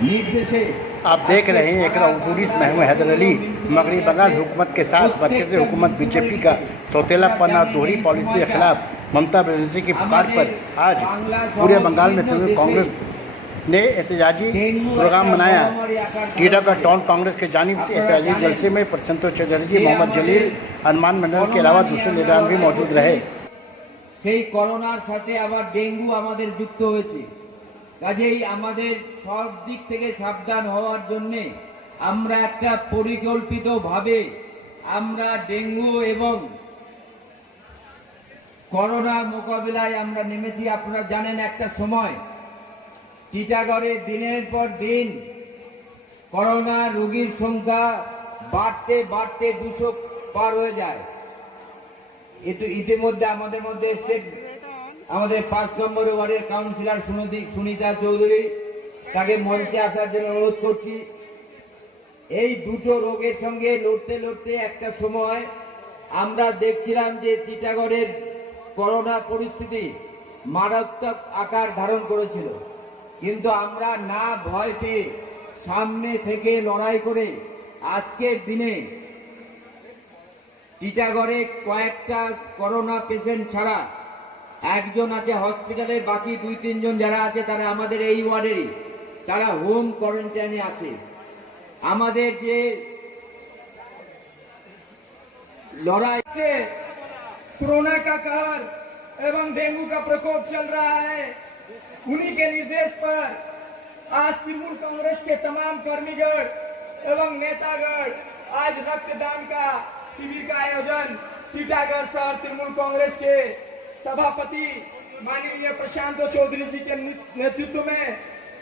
आप देख रहे हैं एकरा उदूरिस महमूद हैदर अली मगरबी बंगाल हुकूमत के साथ मरकज़ी हुकूमत बीजेपी का सौतेलापन और दोहरी पॉलिसी के खिलाफ ममता बनर्जी की पुकार पर आज पूरे बंगाल में तृणमूल कांग्रेस ने एहतजाजी प्रोग्राम मनाया। टीटागढ़ टाउन कांग्रेस की जानिब से एहतजाजी जलसे में प्रसन्नतोष चटर्जी, मोहम्मद जलील, हनुमान मंडल के अलावा दूसरे लीडर भी मौजूद रहे। সেই করোনার সাথে আবার ডেঙ্গু আমাদের যুক্ত হয়েছে, কাজেই আমাদের সব দিক থেকে সাবধান হওয়ার জন্য আমরা একটা পরিকল্পিতভাবে আমরা ডেঙ্গু এবং করোনা মোকাবিলায় আমরা নেমেছি। আপনারা জানেন একটা সময় টিটাগড়ে দিনের পর দিন করোনা রোগীর সংখ্যা বাড়তে বাড়তে 200 পার হয়ে যায়। ইতিমধ্যে আমাদের মধ্যে এসে আমাদের 5 নম্বর ওয়ার্ডের কাউন্সিলর সুনিতা চৌধুরী, তাকে মঞ্চে আসার জন্য অনুরোধ করছি। এই দুটো রোগের সঙ্গে লড়তে লড়তে একটা সময় আমরা দেখছিলাম যে টিটাগড়ের করোনা পরিস্থিতি মারাত্মক আকার ধারণ করেছিল, কিন্তু আমরা না ভয় পেয়ে সামনে থেকে লড়াই করে আজকের দিনে টিটাগড়ে কয়েকটা করোনা পেশেন্ট ছাড়া একজন আছে হসপিটালে, বাকি 2-3 জন যারা আছে তারা আমাদের এই ওয়ার্ডেরই, তারা হোম কোয়ারেন্টাইনে আছে। আমাদের যে लड़ाई से कोरोना का कहर एवं डेंगू का प्रकोप चल रहा है, उन्हीं के निर्देश पर आज तृणमूल कांग्रेस के तमाम कर्मीगण एवं नेतागण आज रक्तदान का शिविर का आयोजन टीटागढ़ शहर तृणमूल कांग्रेस के सभापति माननीय प्रशांत चौधरी जी के नेतृत्व में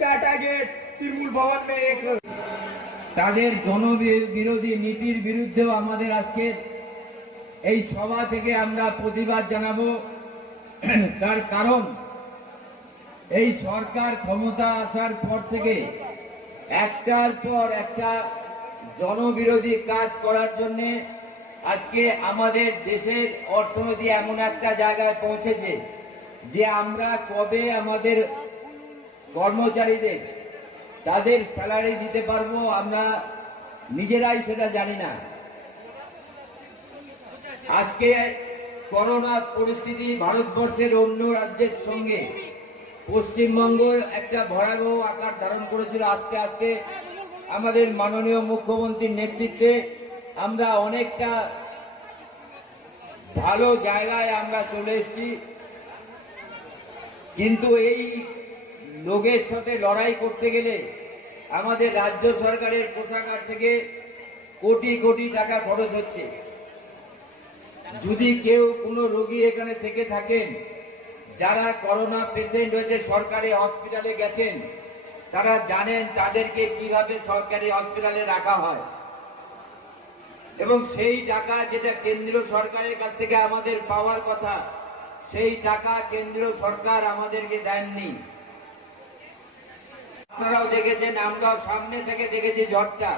टाटा गेट तृणमूल भवन में एक তাদের জনবিরোধী নীতির বিরুদ্ধেও আমাদের আজকে এই সভা থেকে আমরা প্রতিবাদ জানাবো। তার কারণ এই সরকার ক্ষমতা আসার পর থেকে একটার পর একটা জনবিরোধী কাজ করার জন্য আজকে আমাদের দেশের অর্থনীতি এমন একটা জায়গায় পৌঁছেছে যে আমরা কবে আমাদের কর্মচারীদের তাদের স্যালারি দিতে পারবো আমরা নিজেরাই সেটা জানি না। আজকে করোনা পরিস্থিতি ভারতবর্ষের অন্য রাজ্যের সঙ্গে পশ্চিমবঙ্গ একটা ভয়াবহ আকার ধারণ করেছিল। আস্তে আস্তে আমাদের মাননীয় মুখ্যমন্ত্রীর নেতৃত্বে আমরা অনেকটা ভালো জায়গায় আমরা চলে এসেছি, কিন্তু এই লোকের সাথে লড়াই করতে গেলে আমাদের রাজ্য সরকারের কোষাগার থেকে কোটি কোটি টাকা খরচ হচ্ছে। যদি কেউ কোনো রোগী এখানে থেকে থাকেন যারা করোনা পেশেন্ট হয়েছে সরকারি হসপিটালে গেছেন, তারা জানেন তাদেরকে কিভাবে সরকারি হসপিটালে রাখা হয়, এবং সেই টাকা যেটা কেন্দ্রীয় সরকারের কাছ থেকে আমাদের পাওয়ার কথা সেই টাকা কেন্দ্রীয় সরকার আমাদেরকে দেননি। আপনারাও দেখেছেন, আমরাও সামনে থেকে দেখেছি ঝড়টা।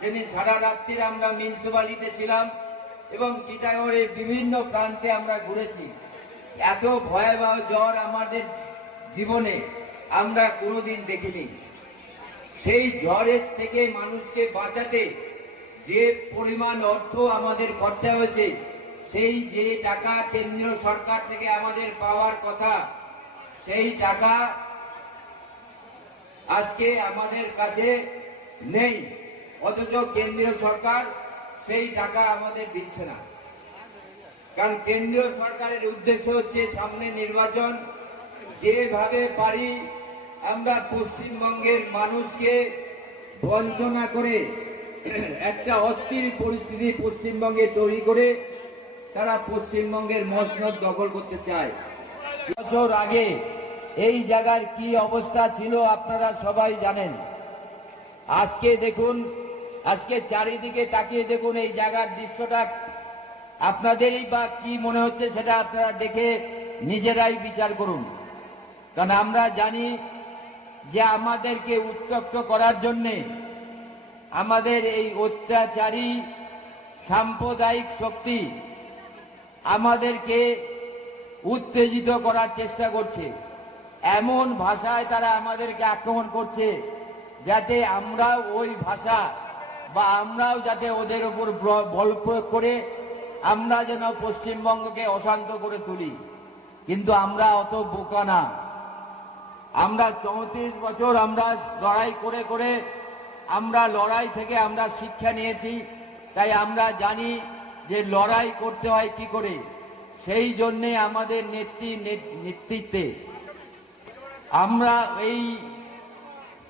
সেদিন সারা রাত্রি আমরা মিউনিসিপ্যালিটিতে ছিলাম এবং টিটাগড়ের বিভিন্ন প্রান্তে আমরা ঘুরেছি। এত ভয়াবহ ঝড় আমাদের জীবনে আমরা কোনোদিন দেখিনি। সেই ঝড়ের থেকে মানুষকে বাঁচাতে যে পরিমাণ অর্থ আমাদের খরচা হয়েছে, সেই যে টাকা কেন্দ্রীয় সরকার থেকে আমাদের পাওয়ার কথা সেই টাকা আজকে আমাদের কাছে নেই, অথচ কেন্দ্রীয় সরকার সেই টাকা আমাদের দিচ্ছে না। কারণ কেন্দ্রীয় সরকারের উদ্দেশ্য হচ্ছে সামনে নির্বাচন, যেভাবে পারি আমরা পশ্চিমবঙ্গের মানুষকে বঞ্চনা করে একটা অস্থির পরিস্থিতি পশ্চিমবঙ্গে তৈরি করে তারা পশ্চিমবঙ্গের মসনদ দখল করতে চায়। বছর আগে এই জায়গার কি অবস্থা ছিল আপনারা সবাই জানেন। আজকে দেখুন, আজকে চারিদিকে তাকিয়ে দেখুন এই জায়গার দৃশ্যটা আপনাদেরই বা কি মনে হচ্ছে সেটা আপনারা দেখে নিজেরাই বিচার করুন। কারণ আমরা জানি যে আমাদেরকে উত্তপ্ত করার জন্য আমাদের এই অত্যাচারী সাম্প্রদায়িক শক্তি আমাদেরকে উত্তেজিত করার চেষ্টা করছে। এমন ভাষায় তারা আমাদেরকে আক্রমণ করছে যাতে আমরা ওই ভাষা বা আমরাও যাতে ওদের উপর বল প্রয়োগ করে আমরা যেন পশ্চিমবঙ্গকে অশান্ত করে তুলি। কিন্তু আমরা অত বোকা না। আমরা 34 বছর আমরা লড়াই করে করে আমরা লড়াই থেকে আমরা শিক্ষা নিয়েছি, তাই আমরা জানি যে লড়াই করতে হয় কি করে। সেই জন্যে আমাদের নেতৃত্বে আমরা এই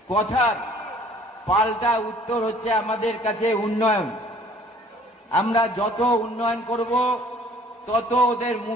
কথার পাল্টা উত্তর হচ্ছে আমাদের কাছে উন্নয়ন। আমরা যত উন্নয়ন করব তত ওদের মুখ